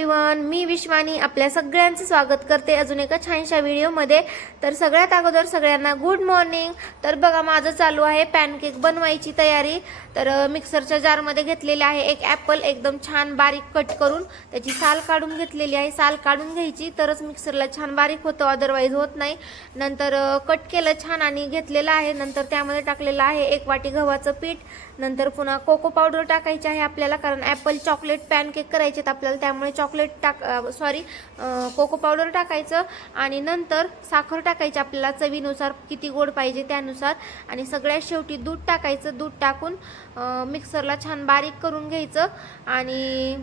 Everyone मी विश्वानी आपल्या सगळ्यांचं स्वागत करते. अजून एका छानशा व्हिडिओमध्ये. तर सगळ्यात अगोदर सगळ्यांना गुड मॉर्निंग तर बघा माझं चालू आहे पॅनकेक बनवायची तयारी. तर मिक्सरच्या जारमध्ये घेतलेले आहे एक ॲपल एकदम छान बारीक कट करून. त्याची साल काढून घेतलेली आहे. साल काढून घ्यायची तरच मिक्सरला छान बारीक होतं. अदरवाईज होत नाही. नंतर कट केलं छान आणि घेतलेलं आहे. नंतर त्यामध्ये टाकलेलं आहे एक वाटी गव्हाचं पीठ. नंतर पुन्हा कोको पावडर टाकायची आहे आपल्याला कारण ॲपल चॉकलेट पॅनकेक करायचे आहेत आपल्याला त्यामुळे चॉकलेट टाक सॉरी कोको पावडर टाकायचं आणि नंतर साखर टाकायची आपल्याला चवीनुसार किती गोड पाहिजे त्यानुसार. आणि सगळ्यात शेवटी दूध टाकायचं दूध टाकून मिक्सरला छान बारीक करून घ्यायचं आणि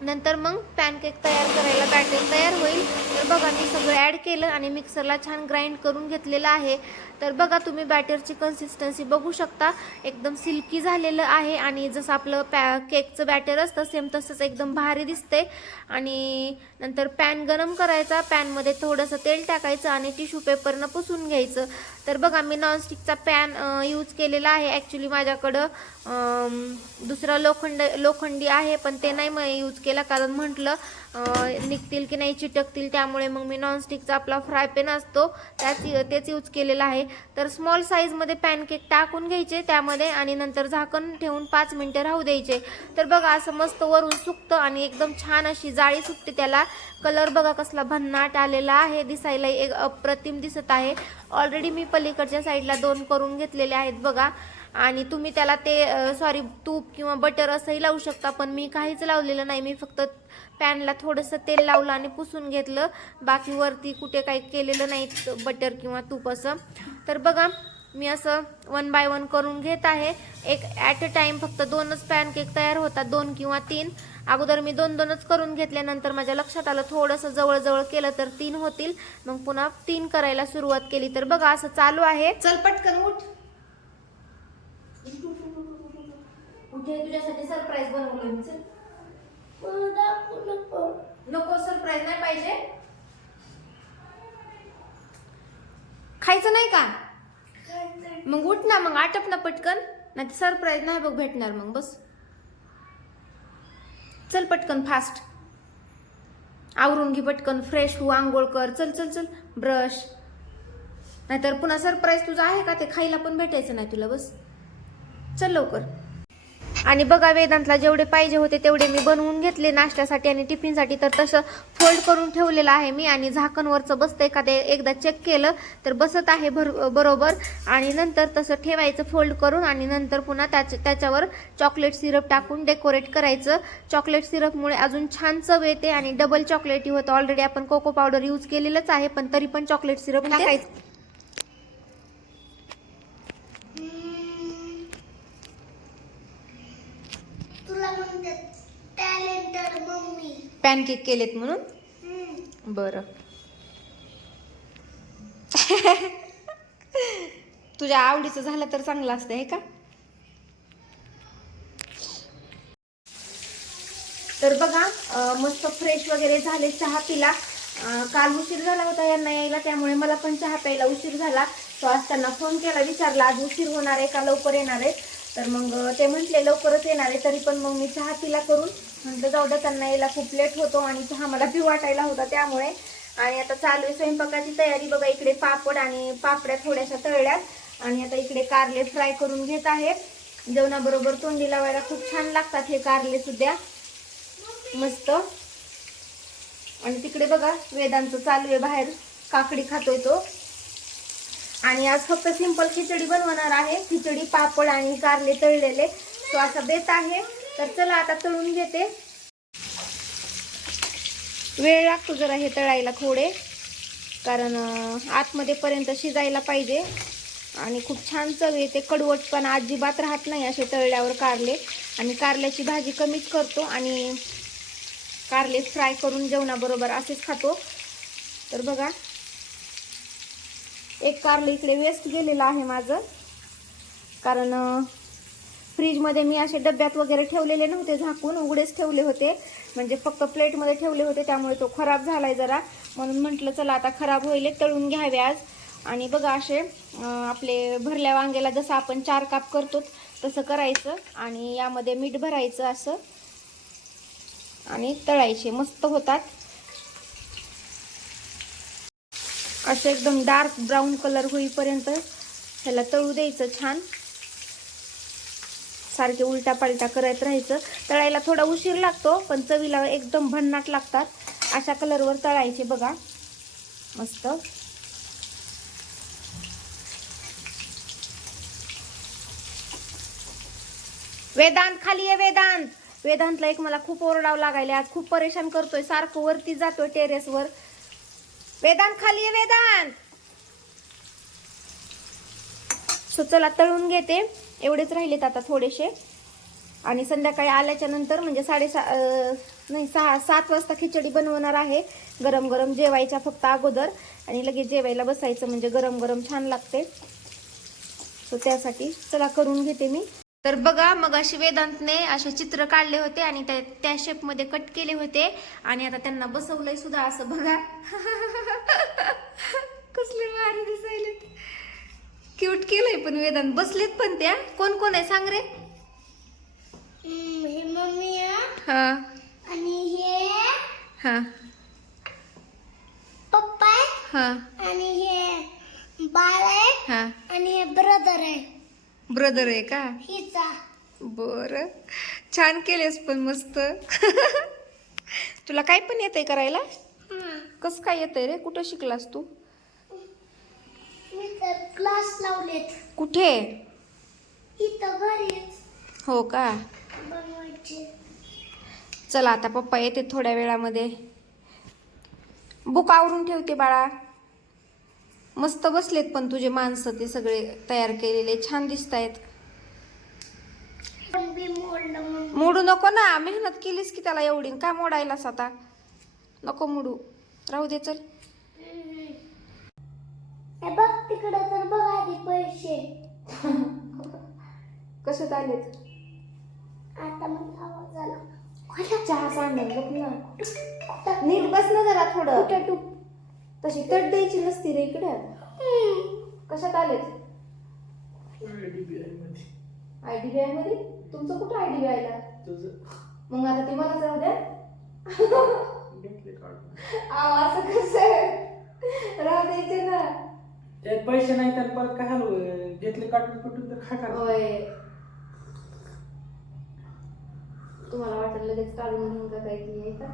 नंतर मग पॅनकेक तयार करायला बॅटर तयार होईल. तर बघा मी सगळं ॲड केलं आणि मिक्सरला छान ग्राइंड करून घेतलेलं आहे. तर बघा तुम्ही बॅटरची कन्सिस्टन्सी बघू शकता. एकदम सिल्की झालेलं आहे आणि जसं आपलं पॅ केकचं बॅटर असतं सेम तसंच एकदम भारी दिसते आणि नंतर पॅन गरम करायचा. पॅनमध्ये थोडंसं तेल टाकायचं आणि टिश्यू पेपरनं पुसून घ्यायचं. तर बघा मी नॉनस्टिकचा पॅन यूज केलेला आहे. ॲक्च्युली माझ्याकडं दुसरा लोखंड लोखंडी आहे पण ते नाही मग यूज केला. कारण म्हटलं निघतील की नाही चिटकतील त्यामुळे मग मी नॉनस्टिकचा आपला फ्राय पॅन असतो त्याच तेच यूज केलेला आहे. तर स्मॉल साईजमध्ये पॅनकेक टाकून घ्यायचे त्यामध्ये आणि नंतर झाकण ठेवून पाच मिनटं राहू द्यायचे. तर बघा असं मस्त वरून सुकतं आणि एकदम छान अशी जाळी सुटते त्याला. कलर बघा कसला भन्नाट आलेला आहे दिसायला एक अप्रतिम दिसत आहे. ऑलरेडी मी पलीकडच्या साईडला दोन करून घेतलेले आहेत बघा. आणि तुम्ही त्याला ते सॉरी तूप किंवा बटर असंही लावू शकता पण मी काहीच लावलेलं नाही. मी फक्त पॅनला थोडंसं तेल लावलं आणि पुसून घेतलं. बाकी वरती कुठे काही केलेलं नाही बटर किंवा तूप असं. तर बघा मी असं वन बाय वन करून घेत आहे. एक ॲट अ टाईम फक्त दोनच पॅनकेक तयार होतात दोन किंवा तीन. अगोदर मी दोन दोनच करून घेतल्यानंतर माझ्या लक्षात आलं थोडंसं जवळजवळ केलं तर तीन होतील. मग पुन्हा तीन करायला सुरुवात केली. तर बघा असं चालू आहे. चल पटकन उठ. कुठे तुझ्यासाठी सरप्राईज बनवलं मी चल. नको. सरप्राईज नाही पाहिजे. खायचं नाही का? मग उठ ना मग आटप ना पटकन. नाही सरप्राईज नाही बघ भेटणार मग बस. चल पटकन फास्ट आवरून घे पटकन फ्रेश हो आंघोळ कर. चल चल चल. ब्रश नाहीतर पुन्हा सरप्राईज तुझा आहे का? ते खायला पण भेटायचं नाही तुला बस. चल लवकर. आणि बघा वेदांतला जेवढे पाहिजे होते तेवढे मी बनवून घेतले नाश्त्यासाठी आणि टिफिनसाठी. तर तसं फोल्ड करून ठेवलेलं आहे मी आणि झाकणवरचं बसतं. एखादे एकदा चेक केलं तर बसत आहे भर बरोबर. आणि नंतर तसं ठेवायचं फोल्ड करून आणि नंतर पुन्हा त्याच त्याच्यावर चॉकलेट सिरप टाकून डेकोरेट करायचं. चॉकलेट सिरपमुळे अजून छान चव येते आणि डबल चॉकलेटी होतं. ऑलरेडी आपण कोको पावडर यूज केलेलंच आहे पण तरी पण चॉकलेट सिरप टाकायचं तुला म्हणते टॅलेंटेड मम्मी पॅनकेक केलेत म्हणून? बरं. तुझ्या आवडीचं झालं तर चांगलं असतं हे का? तर बघा मस्त फ्रेश वगैरे झाले चहा पिला. काल उशीर झाला होता यांना यायला त्यामुळे मला पण चहा प्यायला उशीर झाला. सो आज त्यांना फोन केला विचारला आज उशीर होणार आहे का? लवकर येणार आहे. तर मग ते म्हटले लवकरच येणार आहे तरी पण मग मी चहा पिला करून म्हटलं जाऊ द्या त्यांना यायला खूप लेट होतो आणि चहा मला पिऊ वाटायला होता त्यामुळे. आणि आता चालू आहे स्वयंपाकाची तयारी बघा इकडे पापड आणि पापड्या थोड्याशा तळल्यात. आणि आता इकडे कारले फ्राय करून घेत आहे जेवणाबरोबर तोंडी लावायला खूप छान लागतात हे कारले सुद्धा मस्त. आणि तिकडे बघा वेदांचं चालू आहे बाहेर. काकडी खातोय तो. आणि आज फक्त सिंपल खिचडी बनवणार आहे. खिचडी पापड आणि कारले तळलेले. तो असा बेत आहे. तर चला आता तळून घेते. वेळ लागतो जरा हे तळायला थोडे. कारण आतमध्ये पर्यंत शिजायला पाहिजे. आणि खूप छान चव येते. कडवटपणा अजिबात राहत नाही असे तळल्यावर कारले. आणि कारल्याची भाजी कमीच करतो आणि कारले फ्राय करून जेवणाबरोबर असेच खातो. तर बघा एक कारलं इकडे वेस्ट गेलेलं आहे माझं. कारण फ्रीजमध्ये मी असे डब्यात वगैरे ठेवलेले नव्हते झाकून उघडेच ठेवले होते. म्हणजे फक्त प्लेटमध्ये ठेवले होते त्यामुळे तो खराब झालाय जरा. म्हणून म्हटलं चला आता खराब होईल तळून घ्यावे आज. आणि बघा असे आपले भरल्या वांग्याला जसं आपण चार काप करतो तसं करायचं. आणि यामध्ये मीठ भरायचं असं. आणि तळायचे मस्त होतात. असं एकदम डार्क ब्राऊन कलर होईपर्यंत ह्याला तळू द्यायचं छान. सारखे उलटा पालटा करत राहायचं. तळायला थोडा उशीर लागतो पण चवीला एकदम भन्नाट लागतात. अशा कलरवर तळायचे बघा. मस्त. वेदांत खाली आहे वेदांत. वेदांतला एक मला खूप ओरडावं लागायला आज खूप परेशान करतोय. सारखं वरती जातोय टेरेसवर वेदांत खाली आहे वेदांत. सो चला तळून घेते. एवढेच राहिलेत आता थोडेसे. आणि संध्याकाळी आल्याच्यानंतर म्हणजे साडेसा नाही सहा सात वाजता खिचडी बनवणार आहे. गरम गरम जेवायच्या फक्त अगोदर. आणि लगेच जेवायला बसायचं म्हणजे गरम गरम छान लागते. सो त्यासाठी चला करून घेते मी. तर बघा मग अशी वेदांतने असे चित्र काढले होते आणि त्या त्या शेपमध्ये कट केले होते. आणि आता त्यांना बसवलंय सुद्धा असं बघा कसले भारी दिसायले क्यूट केलंय पण वेदांत बसलेत पण त्या. कोण कोण आहे? सांग रे. हे मम्मी हा. आणि हे हा. पप्पा हा. आणि हे बाळ आहे. हा. आणि हे ब्रदर आहे. ब्रदर आहे का? हिचा. बर. छान केलेस पण मस्त. तुला काय पण येतंय करायला. कस काय येतंय रे? कुठं शिकलास तू? मी तर क्लास लावलेत. कुठे? इथं घरीच. हो का? बनवायचे. चला आता पप्पा येते थोड्या वेळामध्ये. बुक आवरून ठेवते बाळा. मस्त बसलेत पण तुझे माणसं ते सगळे तयार केलेले. छान दिसत आहेत मोडू नको ना. मेहनत केलीस की त्याला एवढी. का मोडायलास आता? नको मोडू. राहू दे चल. हे बघ तिकडं तर बघ आधी पैसे. कशात आलेत? आता मग आवाज आला. चहा सांगेल बघ ना. नीट बस ना जरा थोडं. कुठं तू? तशी तट द्यायची नसती रे इकडे. कशात आलेत? आय डी बी आयमध्ये. तुमचं कुठं आय डी बी आयला मग आता ते मला जाऊ द्या. आव, असं कसं? राहू द्यायचे ना. त्यात पैसे नाही तर परत काय हलव घेतले काटून कुठून तर खा करा होय. तुम्हाला वाटलं लगेच काढून घेऊन का काय की आहे का?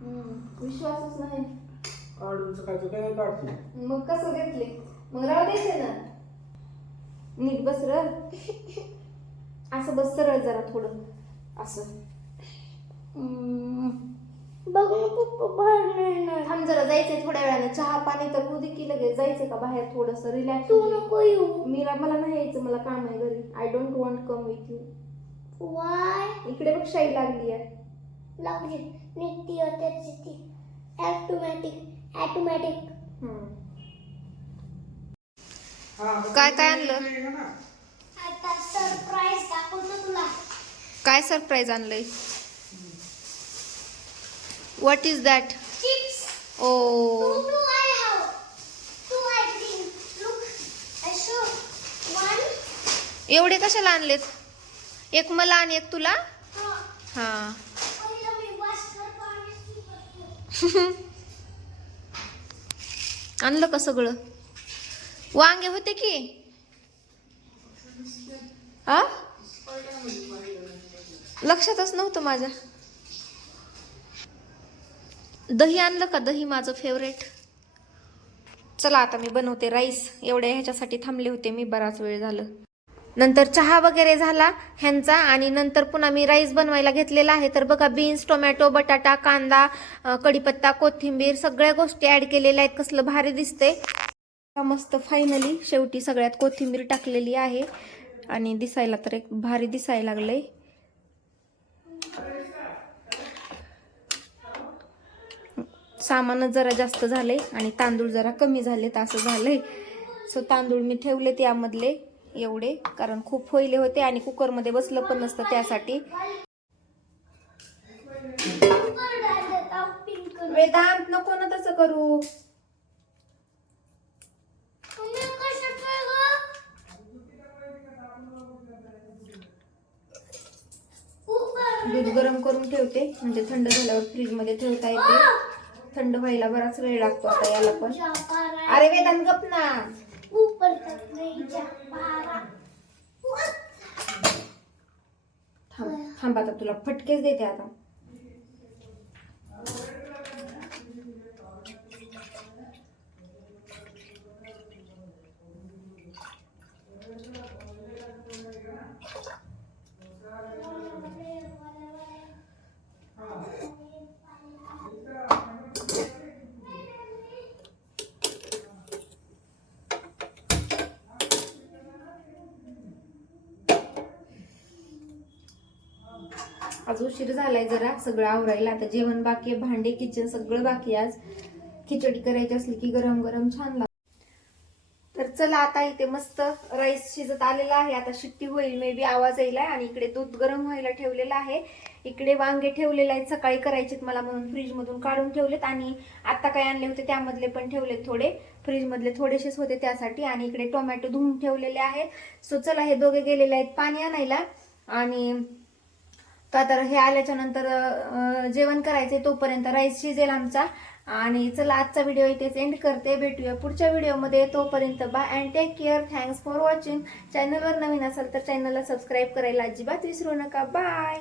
हम्म, विश्वासच नाही. काढून काय तर काय काढते. मग कसं घेतले? मग राहू द्यायचे ना. नीट बस र. असं बस सरळ जरा थोडं. असं. हम्म. थांब जरा जायचंय थोड्या वेळानं. चहा पाणी तर होऊ दे की लगेच. जायचं का बाहेर थोडस रिलॅक्स तू नको येऊ. मी मला नाही यायचं मला काम आहे घरी. I don't want come with you why इकडे बघ शाई लागली आहे. लागली नित्य त्याची ती ॲटोमॅटिक ॲटोमॅटिक काय काय आणलं? आता सरप्राईज दाखवतो तुला. काय सरप्राईज आणलंय? व्हॉट इज दॅट चिप्स ओ Two, two I have. Two I bring. Look, I show. One. एवढे कशाला आणलेत एक मला आणि एक तुला हा. हा पहिलं मी wash करतो आणि sleep करतो. आणलं का सगळं वांगे होते की आ लक्षातच नव्हतं माझ्या दही आणलं का? दही माझं फेवरेट चला आता मी बनवते राईस एवढ्या ह्याच्यासाठी थांबले होते मी बराच वेळ झालं. नंतर चहा वगैरे झाला ह्यांचा आणि नंतर पुन्हा मी राईस बनवायला घेतलेला आहे. तर बघा बीन्स टोमॅटो बटाटा कांदा कढीपत्ता कोथिंबीर सगळ्या गोष्टी ऍड केलेल्या आहेत. कसलं भारी दिसते मस्त फायनली शेवटी सगळ्यात कोथिंबीर टाकलेली आहे. आणि दिसायला तर एक भारी दिसायला लागलंय. सामानच जरा जास्त झालंय आणि तांदूळ जरा कमी झालेत असं झालंय. सो तांदूळ मी ठेवलेत यामधले एवढे कारण खूप होईले होते आणि कुकरमध्ये बसलं पण नसतं त्यासाठी. वेदांत नको ना तसं करू? दूध गरम करून ठेवते म्हणजे थंड झाल्यावर फ्रीजमध्ये ठेवता येते. थंड व्हायला बराच वेळ लागतो आता याला पण. अरे वेदांत गप ना. थांब थांब आता तुला फटकेच देते आता. आज उशीर झालाय जरा सगळं आवरायला. आता जेवण बाकी आहे भांडे किचन सगळं बाकी आज. खिचडी करायची असली की गरम गरम छान लागत. तर चला आता इथे मस्त राईस शिजत आलेला आहे. आता शिट्टी होईल मे बी आवाज येईल आणि इकडे दूध गरम व्हायला ठेवलेलं आहे. इकडे वांगे ठेवलेले आहेत सकाळी करायचेत मला म्हणून फ्रीज मधून काढून ठेवलेत आणि आता काय आणले होते त्यामधले पण ठेवलेत थोडे. फ्रीज मधले थोडेसेच होते त्यासाठी आणि इकडे टोमॅटो धुवून ठेवलेले आहेत. सो चला हे दोघे गेलेले आहेत पाणी आणायला आणि का तर हे आल्याच्यानंतर जेवण करायचे तोपर्यंत राईस शिजेल आमचा. आणि चला आजचा व्हिडिओ इथेच एंड करते. भेटूया पुढच्या व्हिडिओमध्ये तोपर्यंत bye and take care thanks for watching चॅनलवर नवीन असाल तर चॅनलला सबस्क्राईब करायला अजिबात विसरू नका. बाय